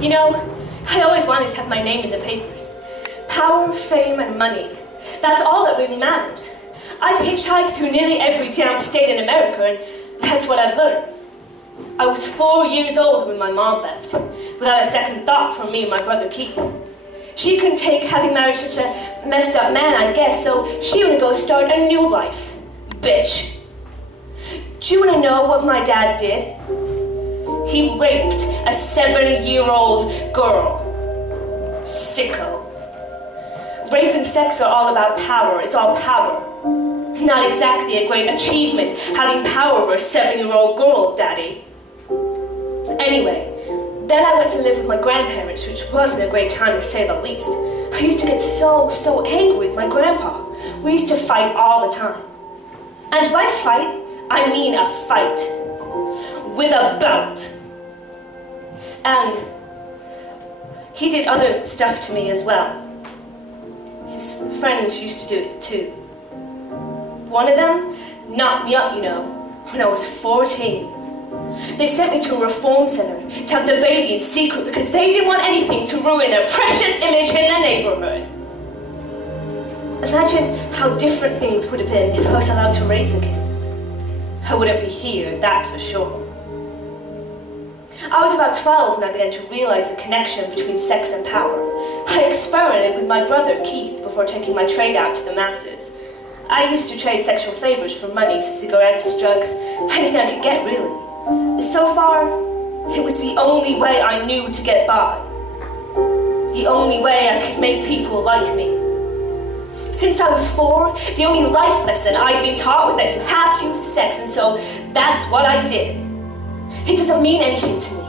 You know, I always wanted to have my name in the papers. Power, fame, and money. That's all that really matters. I've hitchhiked through nearly every damn state in America, and that's what I've learned. I was 4 years old when my mom left, without a second thought from me and my brother Keith. She couldn't take having married such a messed up man, I guess, so she would go start a new life. Bitch. Do you want to know what my dad did? He raped a 7-year-old girl. Sicko. Rape and sex are all about power. It's all power. Not exactly a great achievement, having power over a 7-year-old girl, Daddy. Anyway, then I went to live with my grandparents, which wasn't a great time to say the least. I used to get so angry with my grandpa. We used to fight all the time. And by fight, I mean a fight. With a belt. And he did other stuff to me as well. His friends used to do it too. One of them knocked me up, you know, when I was 14. They sent me to a reform center to have the baby in secret because they didn't want anything to ruin their precious image in the neighborhood. Imagine how different things would have been if I was allowed to raise a kid. I wouldn't be here, that's for sure. I was about 12 when I began to realize the connection between sex and power. I experimented with my brother Keith before taking my trade out to the masses. I used to trade sexual favors for money, cigarettes, drugs, anything I could get really. So far, it was the only way I knew to get by. The only way I could make people like me. Since I was 4, the only life lesson I'd been taught was that you have to use sex, and so that's what I did. It doesn't mean anything to me.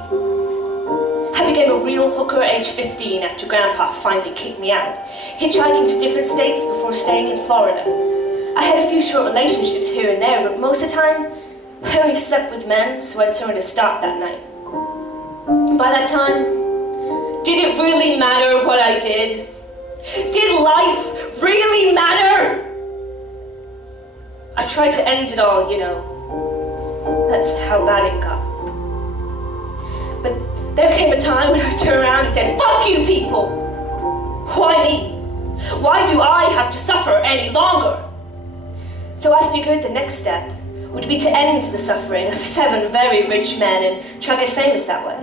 I became a real hooker at age 15 after Grandpa finally kicked me out, hitchhiking to different states before staying in Florida. I had a few short relationships here and there, but most of the time, I only slept with men, so I sort of stopped that night. By that time, did it really matter what I did? Did life really matter? I tried to end it all, you know. That's how bad it got. But there came a time when I turned around and said, "Fuck you people! Why me? Why do I have to suffer any longer?" So I figured the next step would be to end the suffering of 7 very rich men and try to get famous that way.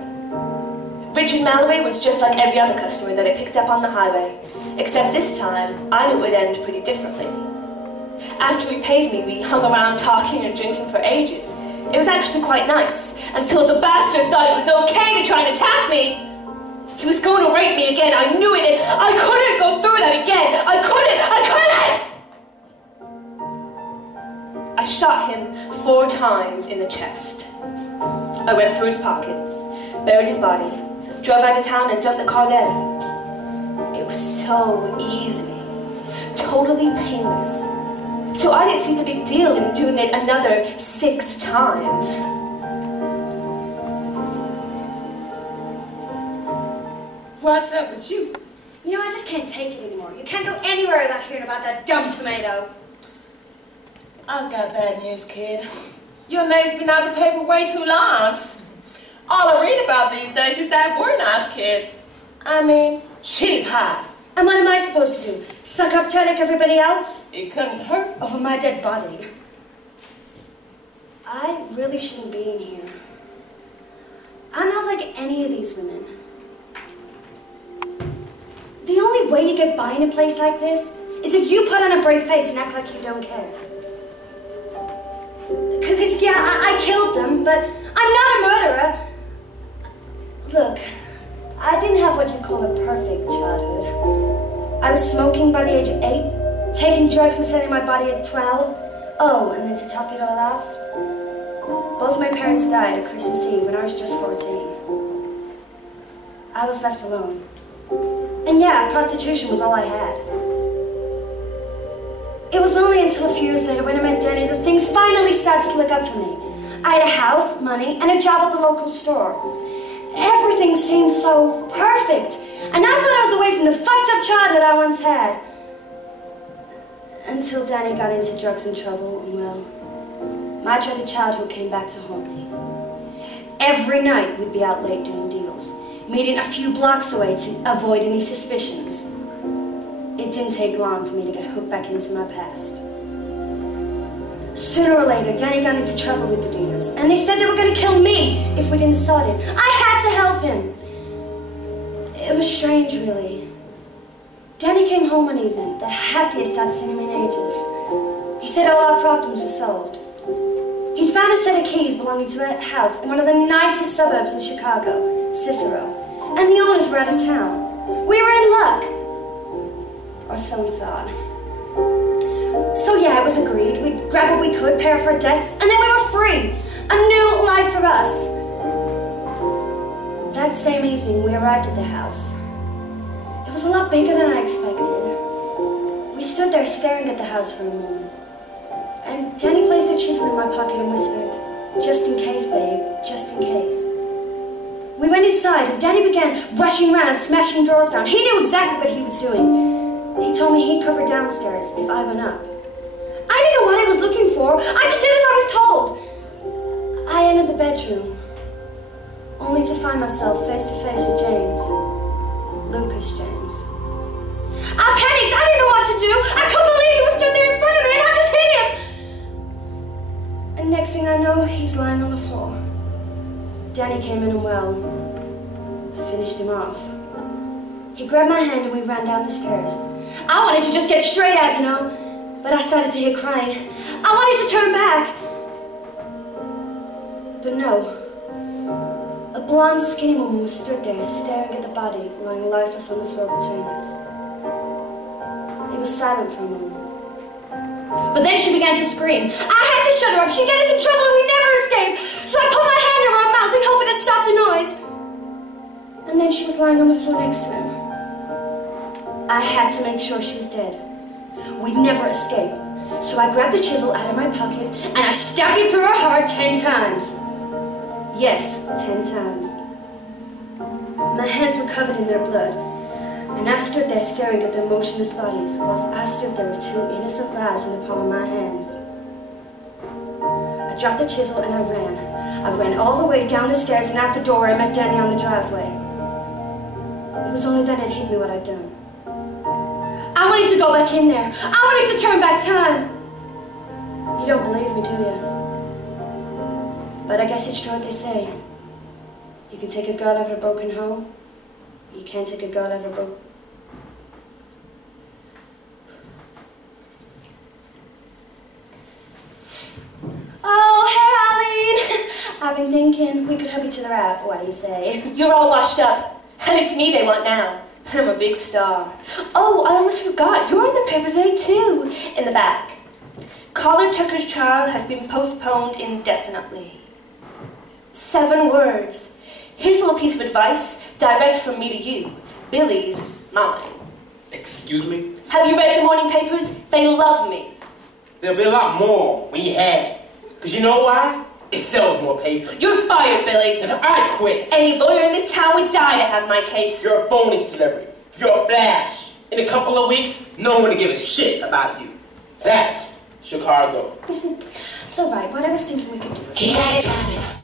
Richard Mallory was just like every other customer that I picked up on the highway, except this time I knew it would end pretty differently. After he paid me, we hung around talking and drinking for ages. It was actually quite nice, until the bastard thought it was okay to try and attack me. He was going to rape me again, I knew it, and I couldn't go through that again. I couldn't! I shot him 4 times in the chest. I went through his pockets, buried his body, drove out of town and dumped the car there. It was so easy, totally painless. So I didn't see the big deal in doing it another 6 times. What's up with you? You know, I just can't take it anymore. You can't go anywhere without hearing about that dumb tomato. I've got bad news, kid. Your name's been out of the paper way too long. All I read about these days is that we're nice kid. I mean, she's hot. And what am I supposed to do? Suck up to her like everybody else? It couldn't hurt. Over my dead body. I really shouldn't be in here. I'm not like any of these women. The only way you get by in a place like this is if you put on a brave face and act like you don't care. Because, yeah, I killed them, but I'm not a murderer. Look, I didn't have what you call a perfect childhood. I was smoking by the age of 8, taking drugs and selling my body at 12. Oh, and then to top it all off, both my parents died at Christmas Eve when I was just 14. I was left alone. And yeah, prostitution was all I had. It was only until a few years later when I met Danny that things finally started to look up for me. I had a house, money, and a job at the local store. Everything seemed so perfect. And I thought I was away from the fucked up childhood I once had. Until Danny got into drugs and trouble, and well, my dreaded childhood came back to haunt me. Every night we'd be out late doing deals. meeting a few blocks away to avoid any suspicions. It didn't take long for me to get hooked back into my past. Sooner or later, Danny got into trouble with the dealers, and they said they were going to kill me if we didn't sort it. I had to help him. It was strange, really. Danny came home one evening, the happiest I'd seen him in ages. He said all our problems were solved. He'd found a set of keys belonging to a house in one of the nicest suburbs in Chicago, Cicero, and the owners were out of town. We were in luck. Or so we thought. So yeah, it was agreed. We'd grab what we could, pay off our debts, and then we were free. A new life for us. That same evening, we arrived at the house. It was a lot bigger than I expected. We stood there staring at the house for a moment. And Danny placed a chisel in my pocket and whispered, "Just in case, babe, just in case." We went inside, and Danny began rushing around and smashing drawers down. He knew exactly what he was doing. He told me he'd cover downstairs if I went up. I didn't know what I was looking for. I just did as I was told. I entered the bedroom, only to find myself face to face with James. Lucas James. I panicked. I didn't know what to do. I couldn't believe he was stood there in front of me, and I just hit him. And next thing I know, he's lying on the floor. Danny came in and, well, finished him off. He grabbed my hand and we ran down the stairs. I wanted to just get straight out, you know, but I started to hear crying. I wanted to turn back. But no. A blonde, skinny woman was stood there, staring at the body lying lifeless on the floor between us. It was silent for a moment. But then she began to scream. I had to shut her up. She'd get us in trouble and we'd never escape. So I put my hand over her mouth and hoping it'd stop the noise. And then she was lying on the floor next to him. I had to make sure she was dead. We'd never escape. So I grabbed the chisel out of my pocket and I stabbed it through her heart 10 times. Yes, 10 times. My hands were covered in their blood, and I stood there staring at their motionless bodies whilst I stood there with 2 innocent lives in the palm of my hands. I dropped the chisel and I ran. I ran all the way down the stairs and out the door where I met Danny on the driveway. It was only then it hit me what I'd done. I wanted to go back in there. I wanted to turn back time. You don't believe me, do you? But I guess it's true what they say. You can take a girl out of a broken home. You can't take a girl out of a broken... Oh, hey, Arlene. I've been thinking we could help each other out. What do you say? You're all washed up, and it's me they want now. And I'm a big star. Oh, I almost forgot. You're in the paper today, too. In the back. Collar Tucker's trial has been postponed indefinitely. 7 words. Here's a little piece of advice, direct from me to you. Billy's mine. Excuse me? Have you read the morning papers? They love me. There'll be a lot more when you have it. Because you know why? It sells more papers. You're fired, Billy. I quit. Any lawyer in this town would die to have my case. You're a phony celebrity. You're a flash. In a couple of weeks, no one will give a shit about you. That's Chicago. So, right, what I was thinking we could do is...